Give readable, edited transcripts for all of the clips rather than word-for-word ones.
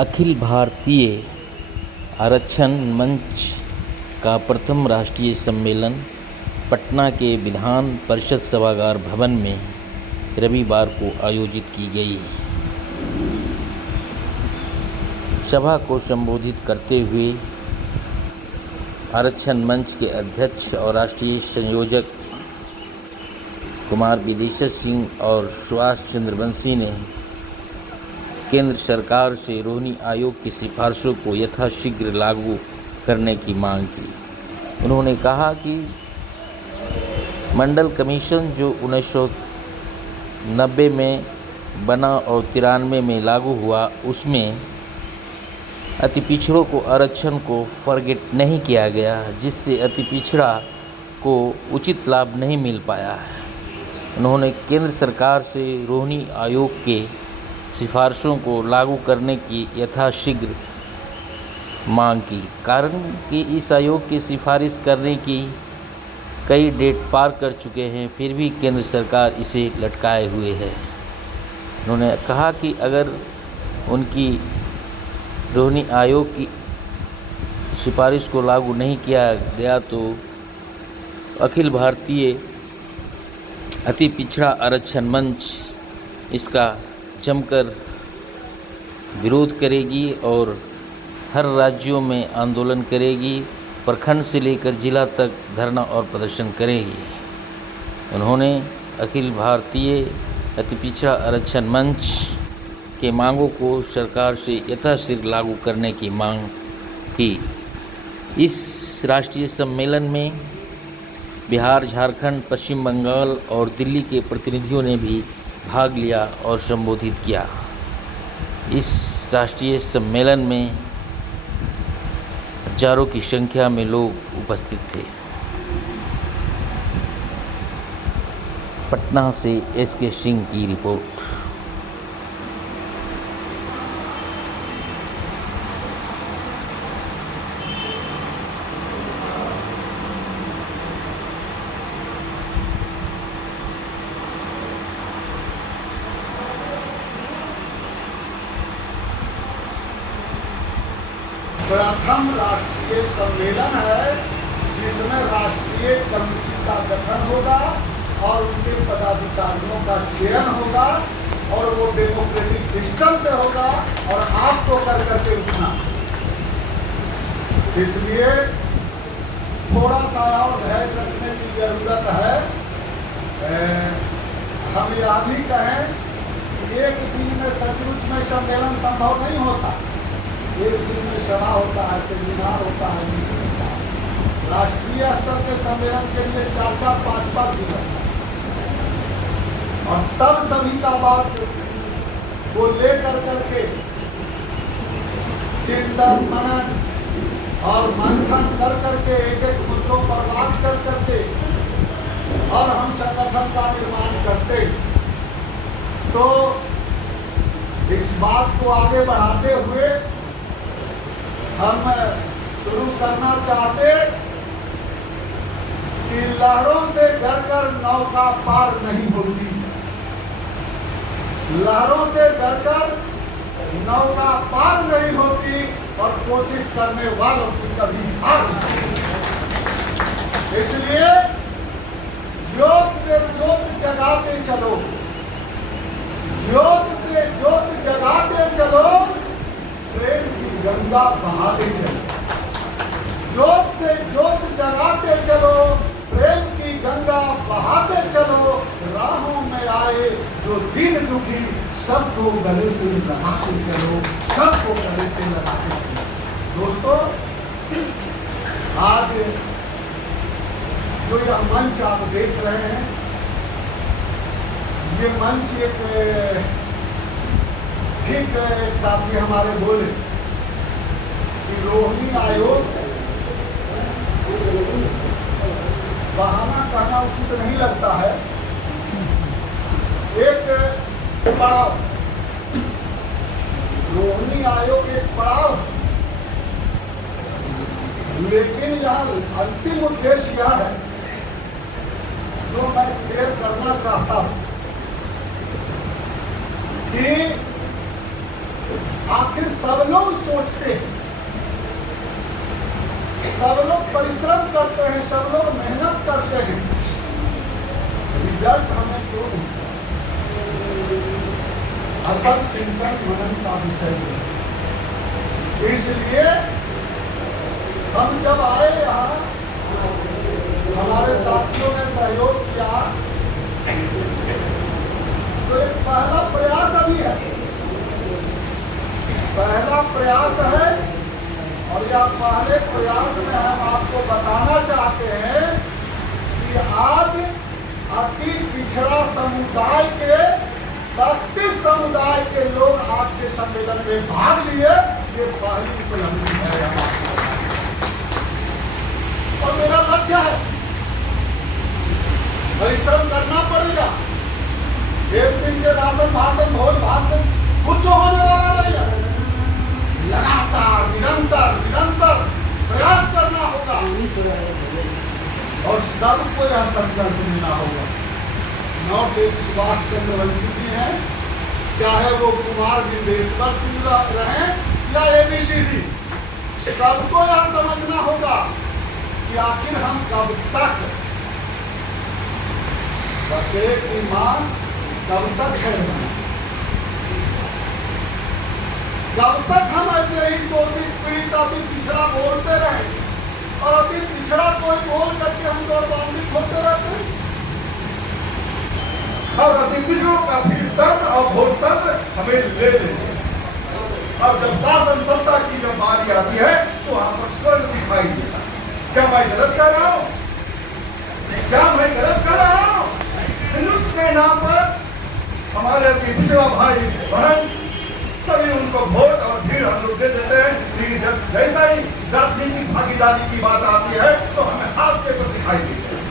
अखिल भारतीय आरक्षण मंच का प्रथम राष्ट्रीय सम्मेलन पटना के विधान परिषद सभागार भवन में रविवार को आयोजित की गई। सभा को संबोधित करते हुए आरक्षण मंच के अध्यक्ष और राष्ट्रीय संयोजक कुमार विदेशर सिंह और सुभाष चंद्र बंसी ने केंद्र सरकार से रोहिणी आयोग की सिफारिशों को यथाशीघ्र लागू करने की मांग की। उन्होंने कहा कि मंडल कमीशन जो 1990 में बना और 93 में लागू हुआ, उसमें अति पिछड़ों को आरक्षण को फॉरगेट नहीं किया गया, जिससे अति पिछड़ा को उचित लाभ नहीं मिल पाया है। उन्होंने केंद्र सरकार से रोहिणी आयोग के सिफारिशों को लागू करने की यथाशीघ्र मांग की, कारण कि इस आयोग की सिफारिश करने की कई डेट पार कर चुके हैं, फिर भी केंद्र सरकार इसे लटकाए हुए है। उन्होंने कहा कि अगर उनकी रोहिणी आयोग की सिफारिश को लागू नहीं किया गया तो अखिल भारतीय अति पिछड़ा आरक्षण मंच इसका जमकर विरोध करेगी और हर राज्यों में आंदोलन करेगी, प्रखंड से लेकर जिला तक धरना और प्रदर्शन करेगी। उन्होंने अखिल भारतीय अति पिछड़ा आरक्षण मंच के मांगों को सरकार से यथाशीघ्र लागू करने की मांग की। इस राष्ट्रीय सम्मेलन में बिहार, झारखंड, पश्चिम बंगाल और दिल्ली के प्रतिनिधियों ने भी भाग लिया और संबोधित किया। इस राष्ट्रीय सम्मेलन में हजारों की संख्या में लोग उपस्थित थे। पटना से एस.के. सिंह की रिपोर्ट। प्रथम राष्ट्रीय सम्मेलन है जिसमें राष्ट्रीय कमेटी का गठन होगा और उनके पदाधिकारियों का चयन होगा और वो डेमोक्रेटिक सिस्टम से होगा और आपको कर करके उठना। इसलिए थोड़ा सा और धैर्य रखने की जरूरत है। हम यह भी कहें कि एक दिन में सचमुच में सम्मेलन संभव नहीं होता। एक दिन में सभा होता है, सेमिनार होता है, मीटिंग होता है। राष्ट्रीय स्तर के सम्मेलन के लिए 4-4, 5-5 दिन लगता है और तब सभी का बात को लेकर करके चिंतन, मनन और मंथन कर करके एक मुद्दों पर बात कर करके और हम संगठन का निर्माण करते, तो इस बात को आगे बढ़ाते हुए हम शुरू करना चाहते कि लहरों से डरकर नौका पार नहीं होती। लहरों से डरकर नौका पार नहीं होती और कोशिश करने वालों की कभी हार नहीं। इसलिए ज्योत से ज्योत जगाते चलो, ज्योत से ज्योत जगाते चलो, प्रेम की गंगा बहाते चलो। ज्योत से ज्योत जगाते चलो, प्रेम की गंगा बहाते चलो। राहों में आए जो दीन दुखी, सबको गले से लगाते चलो, सबको गले से लगाते चलो। दोस्तों, आज जो यह मंच आप देख रहे हैं, ये मंच एक साथी हमारे बोले कि रोहिणी आयोग बहाना कहना उचित नहीं लगता है। एक पड़ाव, रोहिणी आयोग एक पड़ाव, लेकिन यह अंतिम उद्देश्य यह है जो मैं शेयर करना चाहता हूं कि आखिर सब लोग सोचते हैं, सब लोग परिश्रम करते हैं, सब लोग मेहनत करते हैं, रिजल्ट हमें क्यों नहीं? असल चिंतन मनन का विषय है। इसलिए हम जब आए यहाँ, हमारे साथियों ने सहयोग किया, तो एक पहला प्रयास अभी है, पहला प्रयास है। और यह पहले प्रयास में हम आपको बताना चाहते हैं कि आज अति पिछड़ा समुदाय के 32 समुदाय के लोग आज के सम्मेलन में भाग लिए। ये पहली उपलब्धि है और मेरा लक्ष्य है, परिश्रम करना पड़ेगा। एक दिन के राशन भाषण भोज भात से कुछ होने वाला नहीं है। लगातार निरंतर निरंतर प्रयास करना होगा और सबको यह संकल्प लेना होगा। नवदेव सुभाष चंद्र वंशी जी हैं, चाहे वो कुमार बिंदेश्वर सिंह रहे या ABCD, सबको यह समझना होगा कि आखिर हम कब तक, बकरे की मां कब तक है, कब तक हम ऐसे ही शोषित पीड़ित अति पिछड़ा बोलते रहे और अति पिछड़ा कोई बोल करके हम गौरवान्वित होते रहते हैं। और अति पिछड़ों का फिर तंत्र और भोट तंत्र हमें ले लेते हैं। और जब शासन सत्ता की जब बारी आती है तो वहां पर स्वर्ग दिखाई देता है। क्या मैं गलत कर रहा हूँ? क्या मैं गलत कर रहा हूँ? हिंदुत्व के नाम पर हमारे अति पिछड़ा भाई बहन सभी उनको वोट और भीड़ हम लोग दे देते हैं। लेकिन जब जैसा ही राजनीतिक भागीदारी की बात आती है तो हमें हादसे पर दिखाई देते हैं।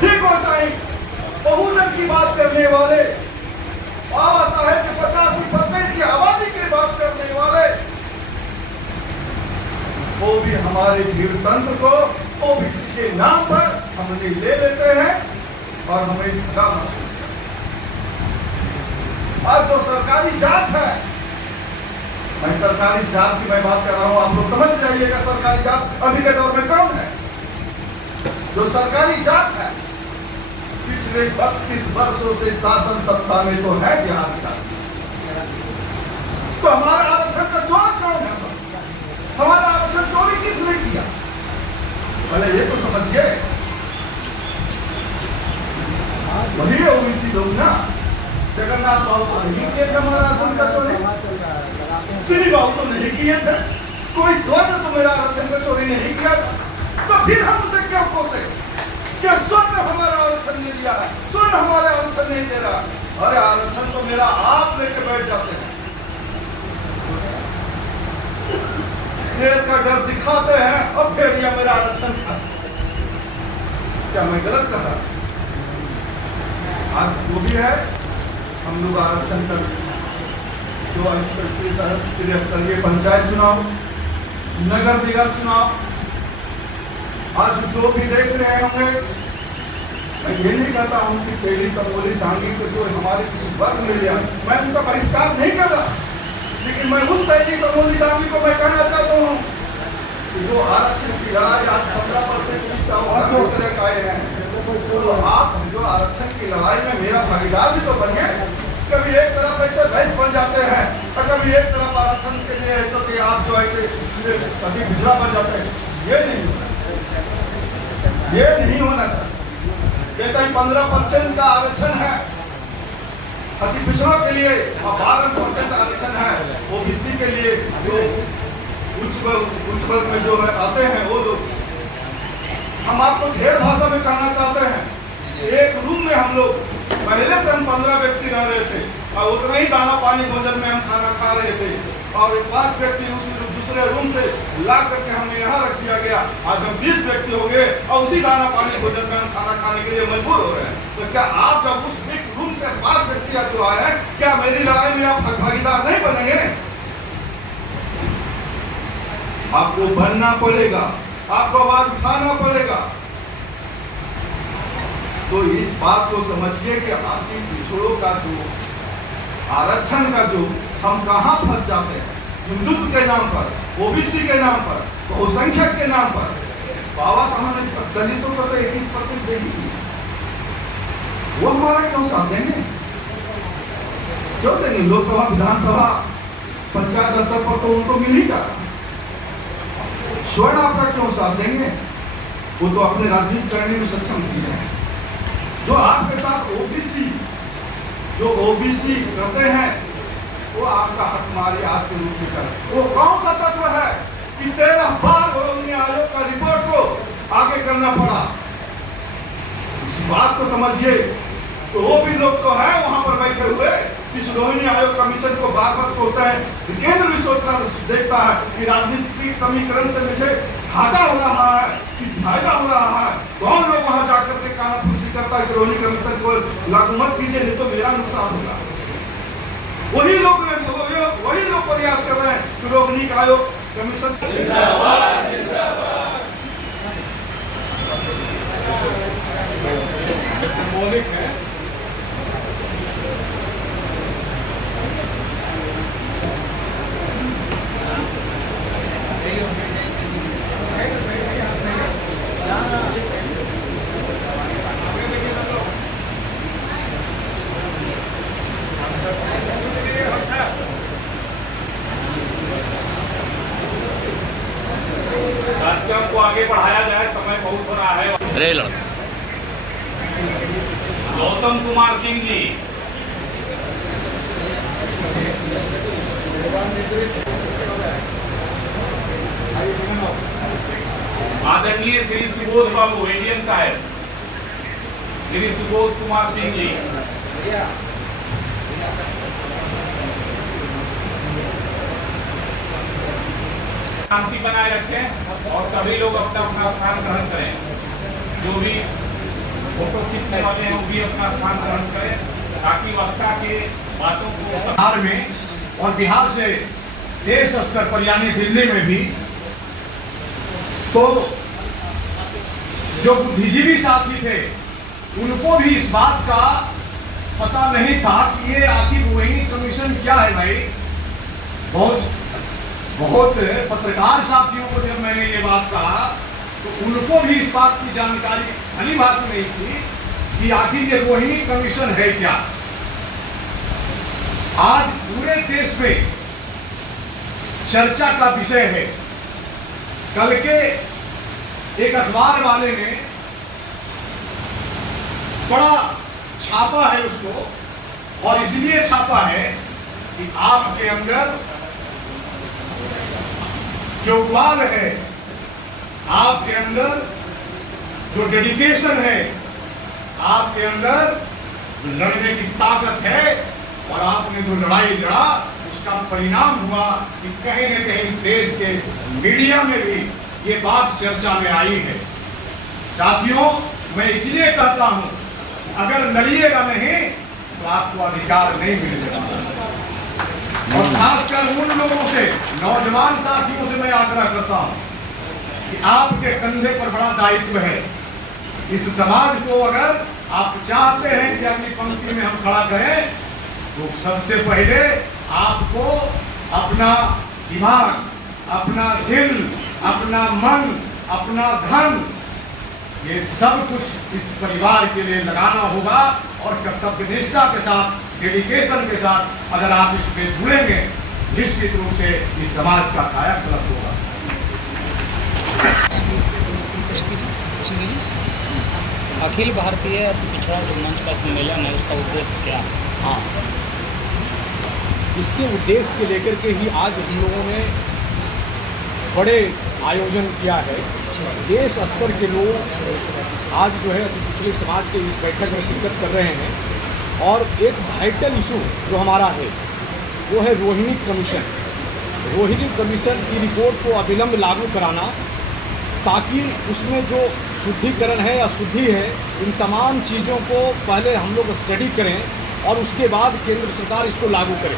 ठीक वैसा ही बहुजन की बात करने वाले, बाबा साहेब के 85% की आबादी की बात करने वाले, वो भी हमारे भीड़ तंत्र को ओबीसी के नाम पर हमने ले लेते हैं और हमें धक्का महसूस। आज जो सरकारी जात है, मैं सरकारी जात की मैं बात कर रहा हूं, आप लोग समझ जाइएगा सरकारी जात अभी के दौर में कौन है। जो सरकारी जात है पिछले 32 वर्षों से शासन सत्ता में तो है बिहार का, तो हमारा आरक्षण का चोर कौन है? हमारा आरक्षण चोरी किसने किया? पहले ये तो समझिए। वही ओबीसी लोग ना, जगन्नाथ बाबू तो नहीं किए थे हमारा आरक्षण का चोरी, श्री बाबू तो नहीं किए थे, कोई स्वर्ण तो मेरा आरक्षण का चोरी नहीं किया था। तो फिर हम उसे क्यों कोसे? क्या स्वर्ण हमारा आरक्षण नहीं लिया है, स्वर्ण हमारे आरक्षण नहीं दे रहा। अरे आरक्षण तो मेरा आप लेके बैठ जाते हैं, शेर का डर दिखाते हैं और फिर यह मेरा आरक्षण खाते। क्या मैं गलत कर रहा? आज जो भी है हम लोग आरक्षण कर, जो त्रिस्तरीय पंचायत चुनाव, नगर निगम चुनाव, आज जो भी देख रहे होंगे, मैं ये नहीं कहता हूं कि तेली तमोली दांगी को जो हमारे किसी वर्ग में लिया, मैं उनका बहिष्कार नहीं कर रहा, लेकिन मैं उस तेली तमोली दांगी को मैं कहना चाहता हूं कि जो आरक्षण की लड़ाई आज 15% चले आए हैं, तो आप जो आरक्षण की लड़ाई में मेरा भागीदार भी तो बनिए। कभी एक तरफ ऐसे बहस बन जाते हैं और कभी एक तरफ आरक्षण के लिए जो कि आप जो है कि अति पिछड़ा बन जाते हैं, ये नहीं होना चाहिए। जैसा ही 15% का आरक्षण है अति पिछड़ों के लिए और 12% आरक्षण है ओबीसी के लिए, जो उच्च वर्ग में जो है आते हैं वो लोग। हम आपको ढेर भाषा में कहना चाहते हैं, एक रूम में हम लोग पहले से हम 15 व्यक्ति रह रहे थे और उतना ही दाना पानी भोजन में हम खाना खा रहे थे, और 5 व्यक्ति उस दूसरे रूम से ला करके हमें यहाँ रख दिया गया। आज हम 20 व्यक्ति हो गए और उसी दाना पानी भोजन में हम खाना खाने के लिए मजबूर हो रहे हैं। तो क्या आप जब उस एक रूम से 5 व्यक्ति जो आए हैं, क्या मेरी लड़ाई में आप भागीदार नहीं बनेंगे? आपको बनना पड़ेगा, आपको आवाज उठाना पड़ेगा। तो इस बात को समझिए कि आपकी पिछड़ों का जो आरक्षण का जो हम कहाँ फंस जाते हैं? हिंदुत्व के नाम पर, ओबीसी के नाम पर, बहुसंख्यक के नाम पर। बाबा साहब ने दलितों को तो 21% दे ही दिया, वो हमारा क्यों साथ देंगे? क्यों देंगे? लोकसभा, विधानसभा, पंचायत स्तर पर तो उनको मिल ही जाता। स्वर्ण आपका क्यों साथ देंगे? वो तो अपने राजनीति करने में सक्षम नहीं है। जो आपके साथ ओबीसी कहते हैं, वो आपका हक मारी आज के रूप में कर। वो कौन सा तत्व है कि 13 बार रोहिणी आयोग का रिपोर्ट को आगे करना पड़ा? इस बात को समझिए। तो वो भी लोग तो है वहां पर बैठे हुए, इस रोहिणी आयोग कमीशन को बार बार सोचते हैं। केंद्र भी सोचना देखता है कि राजनीतिक समीकरण से मुझे घाटा हो रहा है कि फायदा हो रहा है। कौन लोग वहां जाकर के कानाफूसी करता है कि रोहिणी कमीशन को लागू मत कीजिए, नहीं तो मेरा नुकसान होगा। वही लोग प्रयास कर रहे हैं कि रोहिणी आयोग कमीशन मौलिक है। कार्यक्रम को आगे बढ़ाया जाए, समय बहुत हो रहा है। अरे लड़का गौतम कुमार सिंह जी, आदरणीय श्री सुबोध बाबू एडीएम साहब, श्री सुबोध कुमार सिंह जी, शांति बनाए रखें और सभी लोग अपना अपना स्थान ग्रहण करें। जो भी फोटो खींचने वाले हैं वो भी अपना स्थान ग्रहण करें, ताकि वक्ता के बातों को बिहार में और बिहार से देश स्तर पर यानी दिल्ली में भी तो जो बुद्धिजीवी साथी थे उनको भी इस बात का पता नहीं था कि ये आखिर रोहिणी कमीशन क्या है। भाई बहुत पत्रकार साथियों को जब मैंने ये बात कहा तो उनको भी इस बात की जानकारी भली बात नहीं थी कि आखिर ये रोहिणी कमीशन है क्या। आज पूरे देश में चर्चा का विषय है। कल के एक अखबार वाले ने बड़ा छापा है उसको, और इसलिए छापा है कि आपके अंदर जो उबाल है, आपके अंदर जो डेडिकेशन है, आपके अंदर जो लड़ने की ताकत है, और आपने जो लड़ाई लड़ा उसका परिणाम हुआ कि कहीं न कहीं देश के मीडिया में भी ये बात चर्चा में आई है। साथियों, मैं इसलिए कहता हूं अगर लड़िएगा नहीं तो आपको अधिकार नहीं मिलेगा। और खासकर उन लोगों से, नौजवान साथियों से मैं आग्रह करता हूं कि आपके कंधे पर बड़ा दायित्व है। इस समाज को अगर आप चाहते हैं कि अपनी पंक्ति में हम खड़ा करें तो सबसे पहले आपको अपना दिमाग, अपना दिल, अपना मन, अपना धन, ये सब कुछ इस परिवार के लिए लगाना होगा। और कर्तव्य निष्ठा के साथ, डेडिकेशन के साथ अगर आप इसमें जुड़ेंगे, निश्चित रूप से इस समाज का कायाकल्प होगा। अखिल भारतीय पिछड़ा जो मंच का सम्मेलन है उसका उद्देश्य क्या है? हाँ, इसके उद्देश्य के लेकर के ही आज हम लोगों ने बड़े आयोजन किया है। देश स्तर के लोग आज जो है पिछड़े समाज के इस बैठक में शिरकत कर रहे हैं। और एक वाइटल इशू जो हमारा है वो है रोहिणी कमीशन। रोहिणी कमीशन की रिपोर्ट को अविलंब लागू कराना, ताकि उसमें जो शुद्धिकरण है या शुद्धि है, इन तमाम चीज़ों को पहले हम लोग स्टडी करें और उसके बाद केंद्र सरकार इसको लागू करे।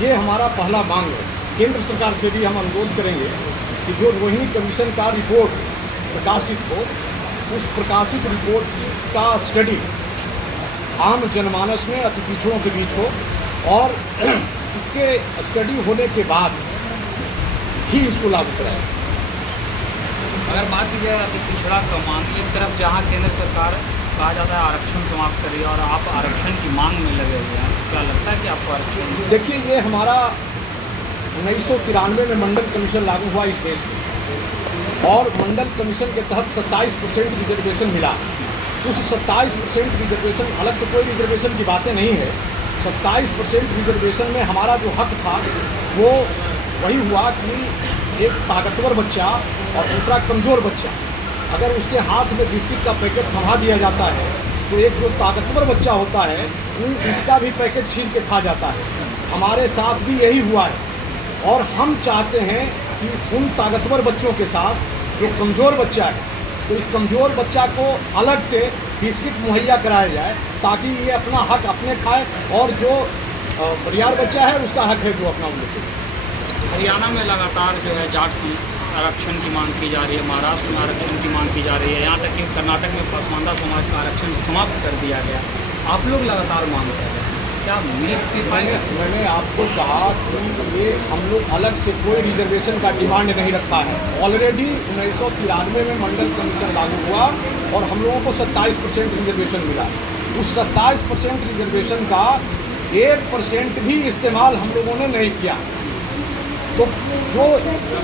ये हमारा पहला मांग है। केंद्र सरकार से भी हम अनुरोध करेंगे कि जो रोहिणी कमीशन का रिपोर्ट प्रकाशित हो, उस प्रकाशित रिपोर्ट का स्टडी आम जनमानस में, अति पिछड़ों के बीच हो, और इसके स्टडी होने के बाद ही इसको लागू कराया। अगर बात की जाए अति पिछड़ा क्रमांक, एक तरफ जहाँ केंद्र सरकार कहा जाता है आरक्षण समाप्त करिए और आप आरक्षण की मांग में लगे हुए हैं, तो क्या लगता है कि आपको आरक्षण? देखिए, ये हमारा 1993 में मंडल कमीशन लागू हुआ इस देश में, और मंडल कमीशन के तहत 27% रिजर्वेशन मिला। उस 27% रिजर्वेशन, अलग से कोई रिजर्वेशन की बातें नहीं है, 27% रिजर्वेशन में हमारा जो हक था वो वही हुआ कि एक ताकतवर बच्चा और दूसरा कमज़ोर बच्चा, अगर उसके हाथ में बिस्किट का पैकेट थमा दिया जाता है तो एक जो ताकतवर बच्चा होता है उसका भी पैकेट छीन के खा जाता है। हमारे साथ भी यही हुआ है, और हम चाहते हैं कि उन ताकतवर बच्चों के साथ जो कमज़ोर बच्चा है, तो इस कमज़ोर बच्चा को अलग से बिस्किट मुहैया कराया जाए ताकि ये अपना हक अपने खाए, और जो बरियार बच्चा है उसका हक है जो अपना उन्हें। हरियाणा में लगातार जो है जाट आरक्षण की मांग की जा रही है, महाराष्ट्र में आरक्षण की मांग की जा रही है, यहाँ तक कि कर्नाटक में पसमानदा समाज का आरक्षण समाप्त कर दिया गया। आप लोग लगातार मांग कर रहे हैं, क्या मिल पाएंगे? मैंने आपको कहा कि ये हम लोग अलग से कोई रिजर्वेशन का डिमांड नहीं रखा है। ऑलरेडी 1993 में मंडल कमीशन लागू हुआ और हम लोगों को 27% रिजर्वेशन मिला। उस 27% रिजर्वेशन का 1% भी इस्तेमाल हम लोगों ने नहीं किया। तो जो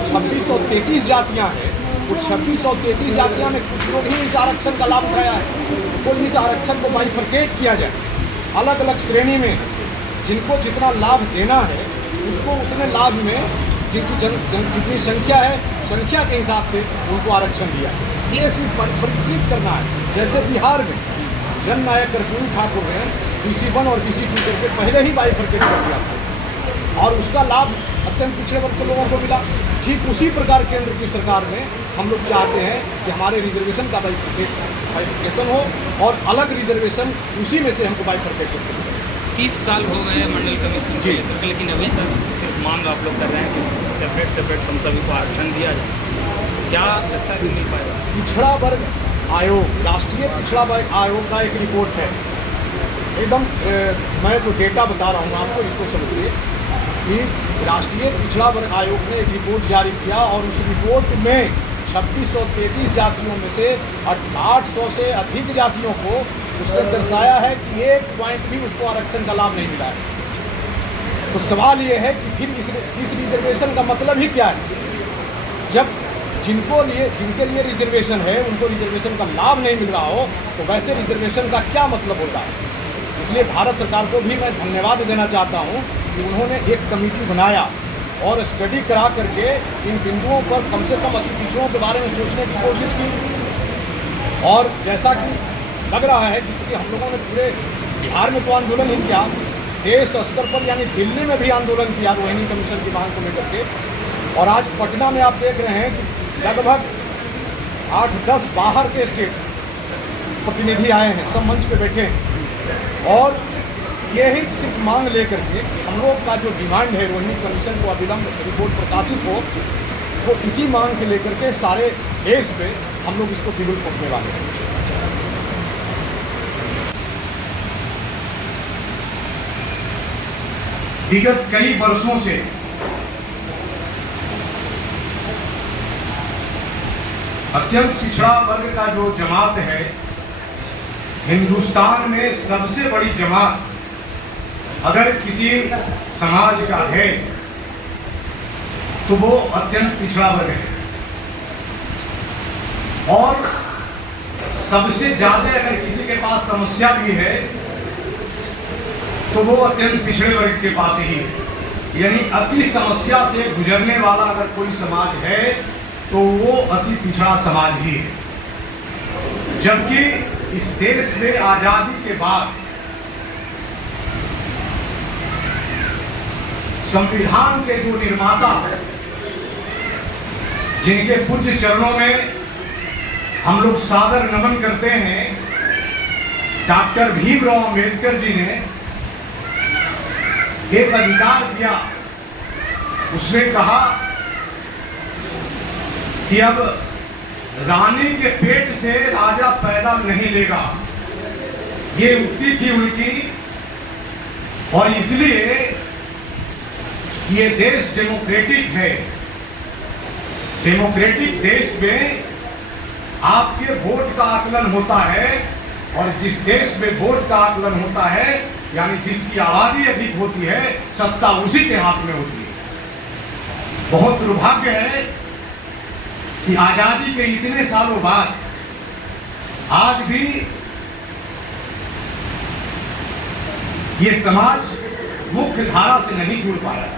2633 जातियाँ हैं, वो 2633 जातियाँ में कुछ लोग ही इस आरक्षण का लाभ उठाया है। तो इस आरक्षण को बाइफरकेट किया जाए, अलग अलग श्रेणी में जिनको जितना लाभ देना है उसको उतने लाभ में जिनकी जितनी संख्या है संख्या के हिसाब से उनको आरक्षण दिया। ये सिर्फ परिष्कृत करना है। जैसे बिहार में जननायक कर्पूरी ठाकुर ने BC1 और BC2 करके पहले ही बाइफरकेट कर दिया था और उसका लाभ अत्यंत पिछड़े वर्ग के लोगों को मिला। ठीक उसी प्रकार केंद्र की सरकार में हम लोग चाहते हैं कि हमारे रिजर्वेशन का बाइफरकेशन हो और अलग रिजर्वेशन उसी में से हमको बाइफरकेट करके मिले। 30 साल हो गए मंडल कमीशन जी, लेकिन अभी तक सिर्फ मांग आप लोग कर रहे हैं कि सेपरेट हम सभी को आरक्षण दिया जाए। क्या लगता है कि मिल पाएगा? पिछड़ा वर्ग आयोग, राष्ट्रीय पिछड़ा वर्ग आयोग का एक रिपोर्ट है, एकदम मैं जो डेटा बता रहा हूँ आपको इसको समझिए कि राष्ट्रीय पिछड़ा वर्ग आयोग ने एक रिपोर्ट जारी किया और उस रिपोर्ट में 2633 जातियों में से 800 से अधिक जातियों को उसने दर्शाया है कि 1 पॉइंट भी उसको आरक्षण का लाभ नहीं मिला है। तो सवाल ये है कि फिर इस रिजर्वेशन का मतलब ही क्या है? जब जिनके लिए रिजर्वेशन है उनको रिजर्वेशन का लाभ नहीं मिल रहा हो तो वैसे रिजर्वेशन का क्या मतलब होता है? इसलिए भारत सरकार को भी मैं धन्यवाद देना चाहता हूँ कि उन्होंने एक कमेटी बनाया और स्टडी करा करके इन बिंदुओं पर कम से कम अति पिछड़ों के बारे में सोचने की कोशिश की। और जैसा कि लग रहा है कि चूँकि हम लोगों ने पूरे बिहार में तो आंदोलन ही किया, देश स्तर पर यानी दिल्ली में भी आंदोलन किया रोहिणी कमीशन की मांग को लेकर के, और आज पटना में आप देख रहे हैं कि लगभग 8-10 बाहर के स्टेट प्रतिनिधि आए हैं, सब मंच पे बैठे हैं और यही सिर्फ मांग लेकर के हम लोग का जो डिमांड है रोहिणी कमीशन को अविलंब रिपोर्ट प्रकाशित हो, वो इसी मांग के लेकर के सारे देश में हम लोग इसको बिल्कुल पहुँचने वाले हैं। विगत कई वर्षों से अत्यंत पिछड़ा वर्ग का जो जमात है, हिंदुस्तान में सबसे बड़ी जमात अगर किसी समाज का है तो वो अत्यंत पिछड़ा वर्ग है, और सबसे ज्यादा अगर किसी के पास समस्या भी है तो वो अत्यंत पिछड़े वर्ग के पास ही है। यानी अति समस्या से गुजरने वाला अगर कोई समाज है तो वो अति पिछड़ा समाज ही है। जबकि इस देश में आजादी के बाद संविधान के जो निर्माता जिनके पूज्य चरणों में हम लोग सादर नमन करते हैं, डॉक्टर भीमराव अंबेडकर जी ने एक अधिकार दिया। उसने कहा कि अब रानी के पेट से राजा पैदा नहीं लेगा, ये उक्ति थी उनकी, और इसलिए कि ये देश डेमोक्रेटिक है। डेमोक्रेटिक देश में आपके वोट का आकलन होता है, और जिस देश में वोट का आकलन होता है यानी जिसकी आबादी अधिक होती है, सत्ता उसी के हाथ में होती है। बहुत दुर्भाग्य है कि आजादी के इतने सालों बाद आज भी ये समाज मुख्य धारा से नहीं जुड़ पाया,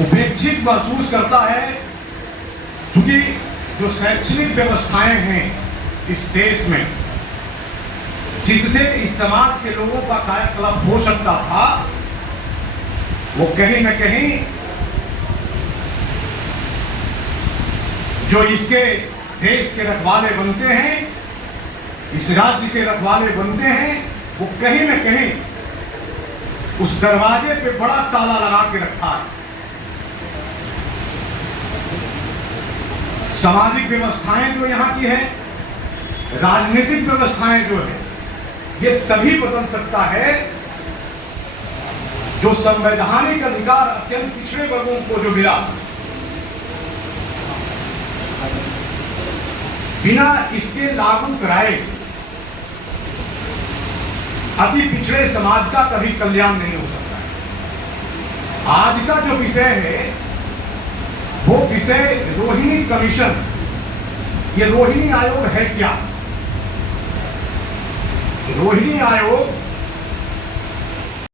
उपेक्षित महसूस करता है, क्योंकि जो शैक्षणिक व्यवस्थाएं हैं इस देश में, जिससे इस समाज के लोगों का कायाकल्प हो सकता था, वो कहीं न कहीं जो इसके देश के रखवाले बनते हैं, इस राज्य के रखवाले बनते हैं, वो कहीं न कहीं उस दरवाजे पे बड़ा ताला लगा के रखा है। सामाजिक व्यवस्थाएं जो यहाँ की है, राजनीतिक व्यवस्थाएं जो है, ये तभी बदल सकता है जो संवैधानिक अधिकार अत्यंत पिछड़े वर्गों को जो मिला, बिना इसके लागू कराए अति पिछड़े समाज का कभी कल्याण नहीं हो सकता है। आज का जो विषय है वो विषय रोहिणी कमीशन। ये रोहिणी आयोग है क्या? रोहिणी आयोग